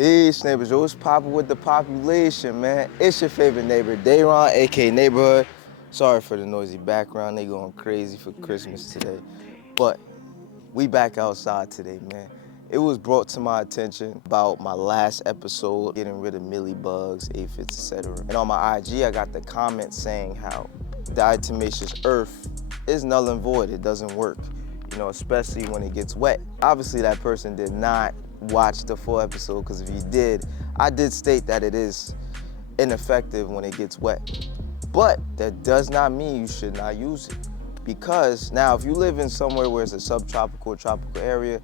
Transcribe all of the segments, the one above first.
Peace, neighbors. What's poppin' with the population, man? It's your favorite neighbor, Dayron, aka Neighborhood. Sorry for the noisy background. They going crazy for Christmas today. But we back outside today, man. It was brought to my attention about my last episode, getting rid of mealybugs, aphids, etc. And on my IG, I got the comment saying how diatomaceous earth is null and void. It doesn't work, especially when it gets wet. Obviously, that person did not watch the full episode, because if you did, I did state that it is ineffective when it gets wet. But that does not mean you should not use it. Because now, if you live in somewhere where it's a subtropical or tropical area,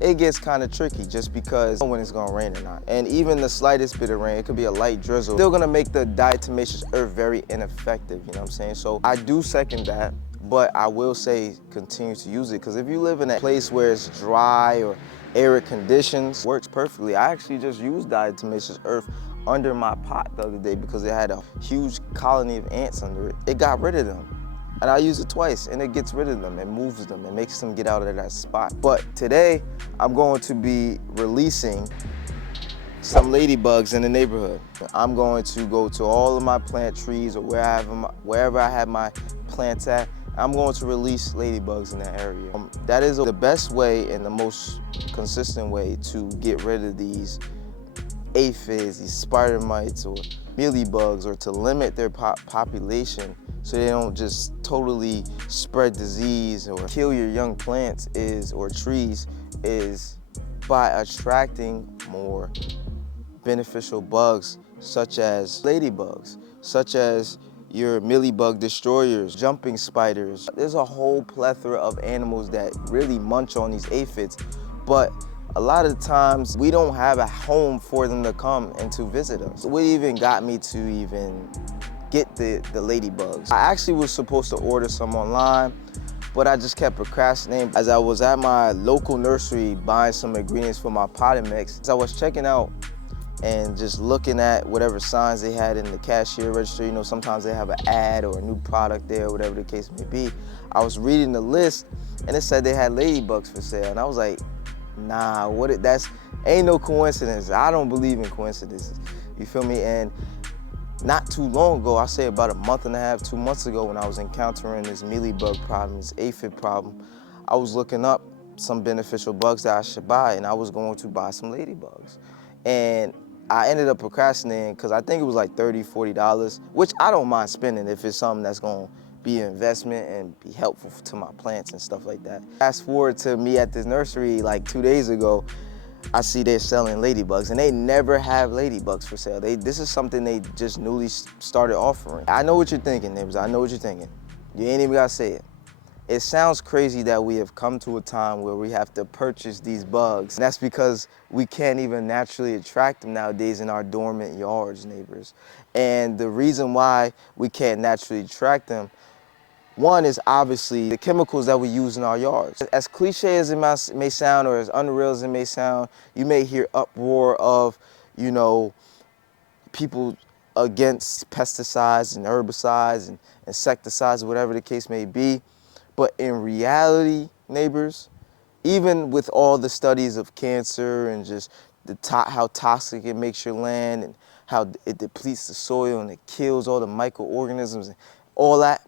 it gets kind of tricky just because when it's gonna rain or not. And even the slightest bit of rain, it could be a light drizzle, still gonna make the diatomaceous earth very ineffective, you know what I'm saying? So I do second that, but I will say continue to use it, because if you live in a place where it's dry or arid conditions, it works perfectly. I actually just used diatomaceous earth under my pot the other day because it had a huge colony of ants under it. It got rid of them. And I use it twice, and it gets rid of them, it moves them, it makes them get out of that spot. But today, I'm going to be releasing some ladybugs in the neighborhood. I'm going to go to all of my plant trees, or wherever I have my plants at. I'm going to release ladybugs in that area. That is the best way and the most consistent way to get rid of these aphids, these spider mites, or mealybugs, or to limit their population so they don't just totally spread disease or kill your young plants or trees, is by attracting more beneficial bugs, such as ladybugs, such as your mealybug destroyers, jumping spiders. There's a whole plethora of animals that really munch on these aphids, but a lot of times we don't have a home for them to come and to visit us. What even got me to even get the ladybugs? I actually was supposed to order some online, but I just kept procrastinating. As I was at my local nursery buying some ingredients for my potting mix, I was checking out and just looking at whatever signs they had in the cashier register. Sometimes they have an ad or a new product there, whatever the case may be. I was reading the list, and it said they had ladybugs for sale, and I was like, nah, that's ain't no coincidence. I don't believe in coincidences, you feel me? And not too long ago, I say about a month and a half, 2 months ago, when I was encountering this mealybug problem, this aphid problem, I was looking up some beneficial bugs that I should buy, and I was going to buy some ladybugs. And I ended up procrastinating because I think it was like $30, $40, which I don't mind spending if it's something that's going to be an investment and be helpful to my plants and stuff like that. Fast forward to me at this nursery like 2 days ago, I see they're selling ladybugs, and they never have ladybugs for sale. This is something they just newly started offering. I know what you're thinking, neighbors. I know what you're thinking. You ain't even gotta say it. It sounds crazy that we have come to a time where we have to purchase these bugs. And that's because we can't even naturally attract them nowadays in our dormant yards, neighbors. And the reason why we can't naturally attract them, one is obviously the chemicals that we use in our yards. As cliche as it may sound, or as unreal as it may sound, you may hear uproar of, people against pesticides and herbicides and insecticides, whatever the case may be. But in reality, neighbors, even with all the studies of cancer and just how toxic it makes your land and how it depletes the soil and it kills all the microorganisms and all that,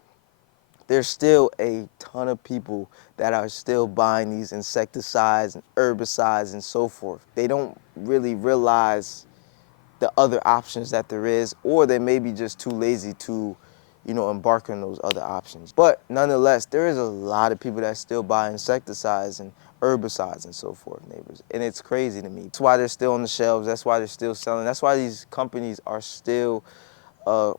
there's still a ton of people that are still buying these insecticides and herbicides and so forth. They don't really realize the other options that there is, or they may be just too lazy to, embark on those other options. But nonetheless, there is a lot of people that still buy insecticides and herbicides and so forth, neighbors. And it's crazy to me. That's why they're still on the shelves. That's why they're still selling. That's why these companies are still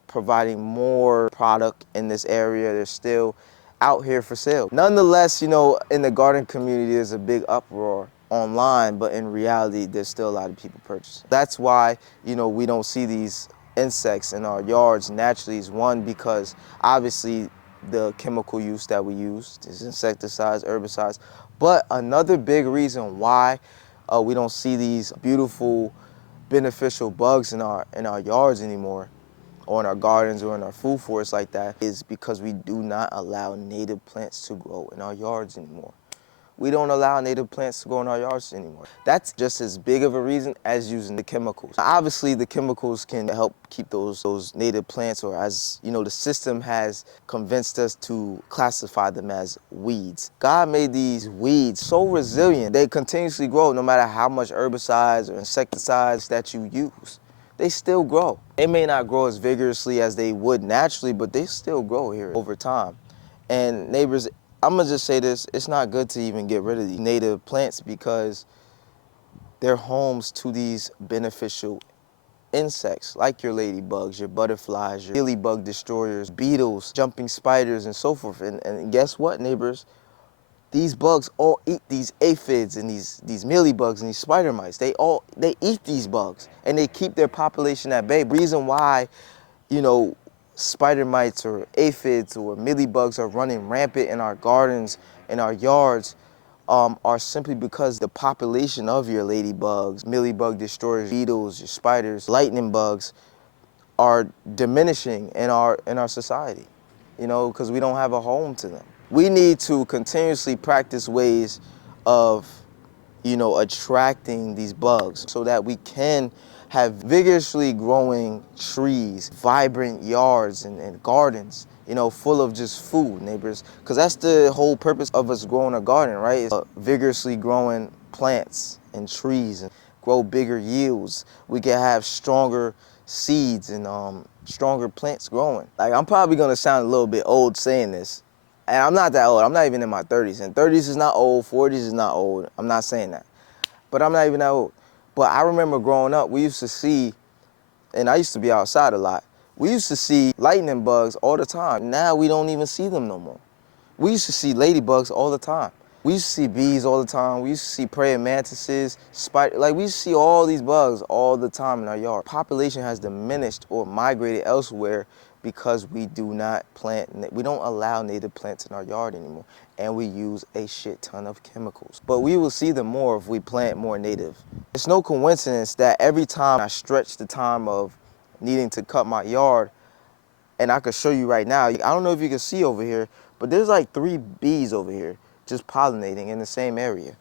providing more product in this area. They're still out here for sale. Nonetheless, in the garden community, there's a big uproar online, but in reality, there's still a lot of people purchasing. That's why, we don't see these insects in our yards naturally. Is one, because obviously the chemical use that we use is insecticides, herbicides. But another big reason why we don't see these beautiful, beneficial bugs in our yards anymore, or in our gardens or in our food forests like that, is because we do not allow native plants to grow in our yards anymore. we don't allow native plants to grow in our yards anymore. That's just as big of a reason as using the chemicals. Obviously, the chemicals can help keep those native plants, or as you know, the system has convinced us to classify them as weeds. God made these weeds so resilient. They continuously grow no matter how much herbicides or insecticides that you use. They still grow. They may not grow as vigorously as they would naturally, but they still grow here over time. And neighbors, I'm gonna just say this, it's not good to even get rid of these native plants because they're homes to these beneficial insects like your ladybugs, your butterflies, your mealybug destroyers, beetles, jumping spiders, and so forth. And guess what, neighbors? These bugs all eat these aphids and these mealybugs and these spider mites. They eat these bugs and they keep their population at bay. Reason why, you know, spider mites or aphids or mealybugs are running rampant in our gardens, in our yards, are simply because the population of your ladybugs, mealybug destroyers, beetles, your spiders, lightning bugs are diminishing in our society, you know, because we don't have a home to them. We need to continuously practice ways of, you know, attracting these bugs so that we can have vigorously growing trees, vibrant yards and gardens, you know, full of just food, neighbors. Because that's the whole purpose of us growing a garden, right? Is vigorously growing plants and trees and grow bigger yields. We can have stronger seeds and stronger plants growing. Like, I'm probably gonna sound a little bit old saying this, and I'm not that old. I'm not even in my 30s. And 30s is not old, 40s is not old. I'm not saying that. But I'm not even that old. But I remember growing up, we used to see, and I used to be outside a lot, we used to see lightning bugs all the time. Now we don't even see them no more. We used to see ladybugs all the time. We used to see bees all the time. We used to see praying mantises, like we used to see all these bugs all the time in our yard. Population has diminished or migrated elsewhere because we do not plant, we don't allow native plants in our yard anymore, and we use a shit ton of chemicals. But we will see them more if we plant more native. It's no coincidence that every time I stretch the time of needing to cut my yard, and I could show you right now, I don't know if you can see over here, but there's like 3 bees over here just pollinating in the same area.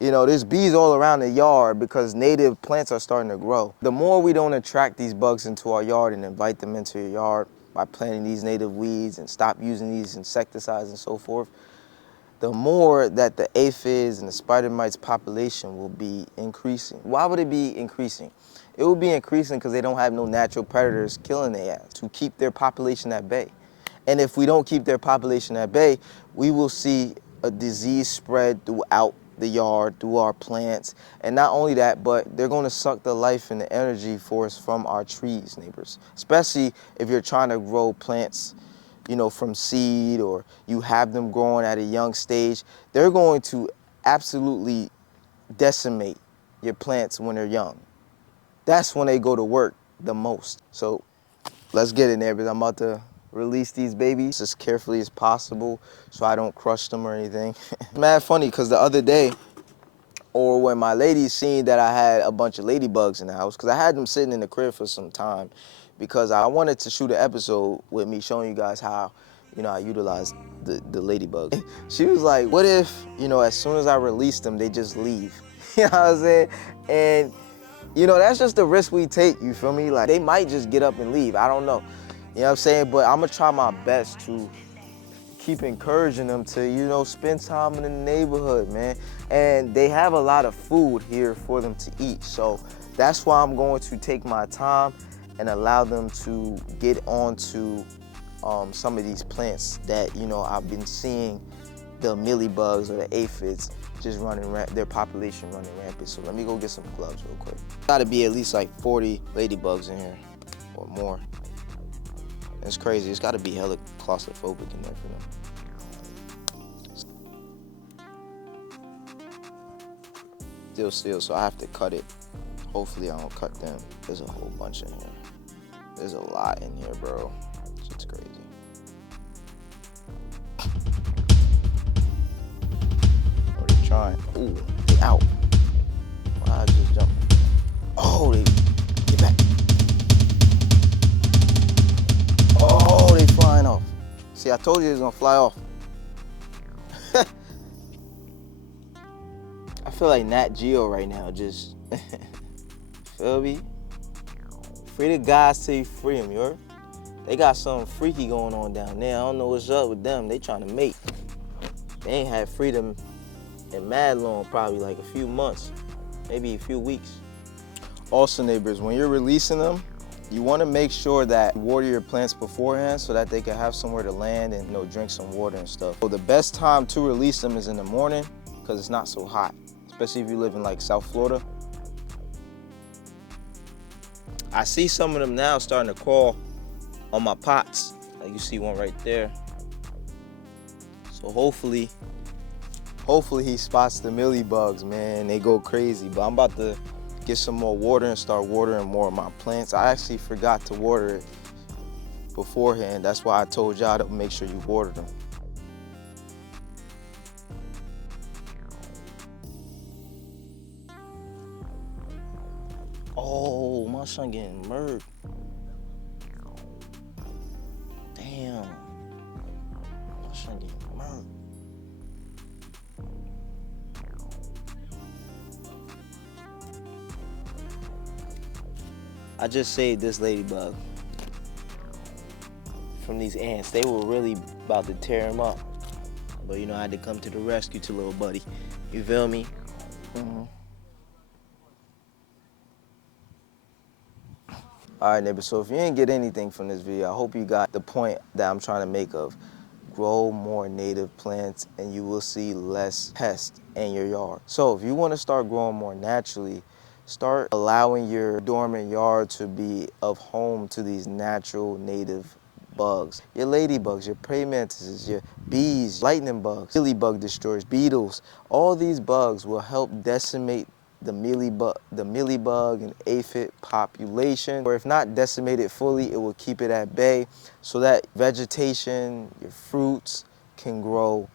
You know, there's bees all around the yard because native plants are starting to grow. The more we don't attract these bugs into our yard and invite them into your yard by planting these native weeds and stop using these insecticides and so forth, the more that the aphids and the spider mites population will be increasing. Why would it be increasing? It will be increasing because they don't have no natural predators killing their ass to keep their population at bay. And if we don't keep their population at bay, we will see a disease spread throughout the yard, through our plants. And not only that, but they're going to suck the life and the energy force from our trees, neighbors. Especially if you're trying to grow plants, you know, from seed, or you have them growing at a young stage. They're going to absolutely decimate your plants when they're young. That's when they go to work the most. So let's get in there, because I'm about to release these babies as carefully as possible so I don't crush them or anything. It's mad funny because the other day, or when my lady seen that I had a bunch of ladybugs in the house, because I had them sitting in the crib for some time, because I wanted to shoot an episode with me showing you guys how, you know, I utilize the ladybugs. She was like, what if, you know, as soon as I release them, they just leave? You know what I'm saying? And, you know, that's just the risk we take, you feel me? Like, they might just get up and leave, I don't know. You know what I'm saying? But I'm gonna try my best to keep encouraging them to, you know, spend time in the neighborhood, man. And they have a lot of food here for them to eat. So that's why I'm going to take my time and allow them to get onto some of these plants that, you know, I've been seeing the mealybugs or the aphids just their population running rampant. So let me go get some gloves real quick. Gotta be at least like 40 ladybugs in here or more. It's crazy. It's got to be hella claustrophobic in there for them. Still, so I have to cut it. Hopefully I don't cut them. There's a whole bunch in here. There's a lot in here, bro. Shit's crazy. Oh, they're trying. Ooh, they out. Why I just jumped? Oh, they get back. Oh, they flying off. See, I told you it was gonna fly off. feel like Nat Geo right now, just, feel me? Free the guys till you free them, you heard? They got something freaky going on down there. I don't know what's up with them. They trying to mate. They ain't had freedom in mad long, probably like a few months, maybe a few weeks. Also, neighbors, when you're releasing them, you want to make sure that you water your plants beforehand so that they can have somewhere to land and, drink some water and stuff. So the best time to release them is in the morning because it's not so hot, especially if you live in like South Florida. I see some of them now starting to crawl on my pots. Like you see one right there. So hopefully he spots the mealybugs, man. They go crazy. But I'm about to get some more water and start watering more of my plants. I actually forgot to water it beforehand. That's why I told y'all to make sure you water them. Oh, my son getting murked. Damn. My son getting murked. I just saved this ladybug from these ants. They were really about to tear him up. But I had to come to the rescue to little buddy. You feel me? Mm-hmm. All right, neighbor, so if you didn't get anything from this video, I hope you got the point that I'm trying to make of grow more native plants and you will see less pests in your yard. So if you want to start growing more naturally, start allowing your dormant yard to be of home to these natural native bugs. Your ladybugs, your praying mantises, your bees, lightning bugs, mealybug destroyers, beetles. All these bugs will help decimate the mealybug and aphid population, or if not decimate it fully, it will keep it at bay so that vegetation, your fruits can grow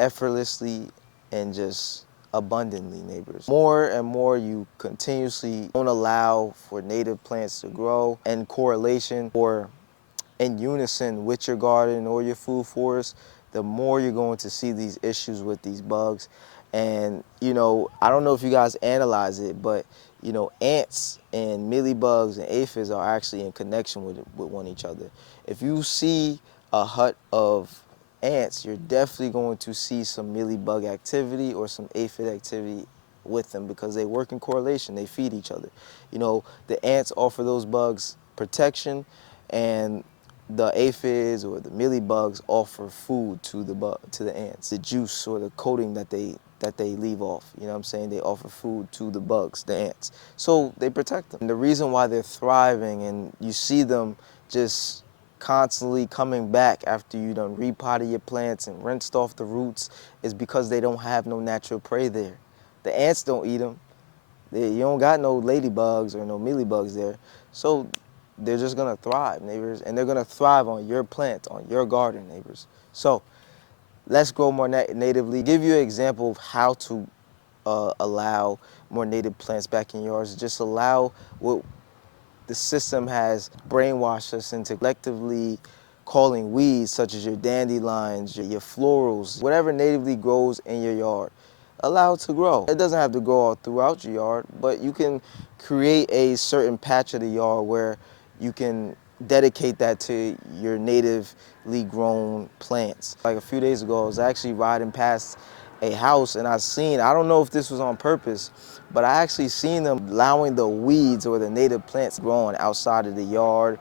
effortlessly and just abundantly, neighbors. More and more you continuously don't allow for native plants to grow in correlation or in unison with your garden or your food forest, the more you're going to see these issues with these bugs. And, I don't know if you guys analyze it, but, ants and mealybugs and aphids are actually in connection with one each other. If you see a hut of ants, you're definitely going to see some mealybug activity or some aphid activity with them because they work in correlation. They feed each other. The ants offer those bugs protection, and the aphids or the mealybugs offer food to the ants. The juice or the coating that they leave off. You know what I'm saying? They offer food to the bugs, the ants. So they protect them. And the reason why they're thriving and you see them just constantly coming back after you done repotted your plants and rinsed off the roots is because they don't have no natural prey there. The ants don't eat them. You don't got no ladybugs or no mealybugs there. So they're just gonna thrive, neighbors, and they're gonna thrive on your plants, on your garden, neighbors. So let's grow more natively. Give you an example of how to allow more native plants back in yours. Just allow what the system has brainwashed us into collectively calling weeds, such as your dandelions, your florals, whatever natively grows in your yard. Allow it to grow. It doesn't have to grow all throughout your yard, but you can create a certain patch of the yard where you can dedicate that to your natively grown plants. Like a few days ago, I was actually riding past a house and I don't know if this was on purpose, but I actually seen them allowing the weeds or the native plants growing outside of the yard,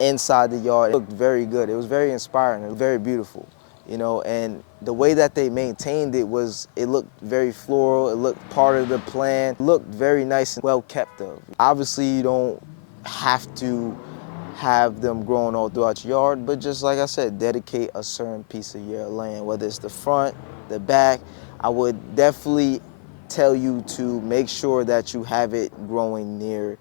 inside the yard. It looked very good. It was very inspiring. It was very beautiful, and the way that they maintained it looked very floral. It looked part of the plan. It looked very nice and well kept of. Obviously, you don't have to have them growing all throughout your yard, but just like I said, dedicate a certain piece of your land, whether it's the front, the back. I would definitely tell you to make sure that you have it growing near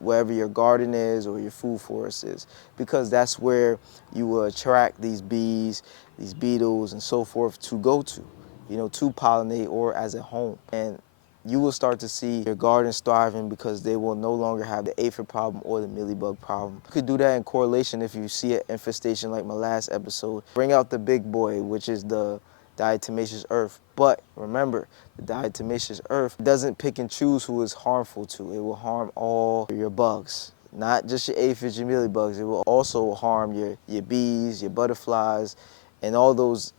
wherever your garden is or your food forest is, because that's where you will attract these bees, these beetles, and so forth to go to, to pollinate or as a home. And you will start to see your gardens thriving because they will no longer have the aphid problem or the mealybug problem. You could do that in correlation if you see an infestation like my last episode. Bring out the big boy, which is the diatomaceous earth. But remember, the diatomaceous earth doesn't pick and choose who it's harmful to. It will harm all your bugs, not just your aphids, your mealybugs. It will also harm your bees, your butterflies, and all those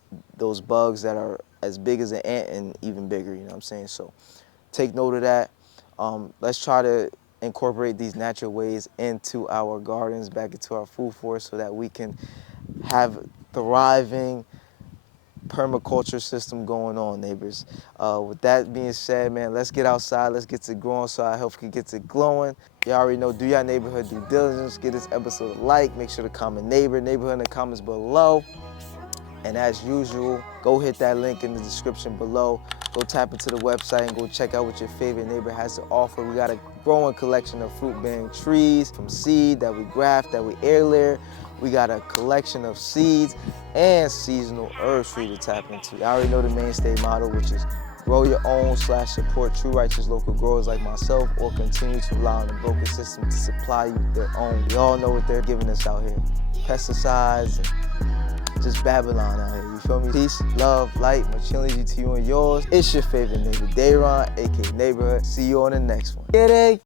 bugs that are as big as an ant and even bigger, you know what I'm saying? So take note of that. Let's try to incorporate these natural ways into our gardens, back into our food forest, so that we can have thriving permaculture system going on, neighbors. With that being said, man, let's get outside. Let's get to growing so our health can get to glowing. You already know, do your neighborhood due diligence. Give this episode a like. Make sure to comment neighborhood in the comments below. And as usual, go hit that link in the description below. Go tap into the website and go check out what your favorite neighbor has to offer. We got a growing collection of fruit-bearing trees from seed that we graft, that we air layer. We got a collection of seeds and seasonal herbs for you to tap into. You already know the mainstay motto, which is grow your own / support true righteous local growers like myself, or continue to rely on the broker system to supply you their own. We all know what they're giving us out here. Pesticides and just Babylon out here, you feel me? Peace, love, light, much healing to you and yours. It's your favorite neighbor, Dayron, aka Neighborhood. See you on the next one. Get it?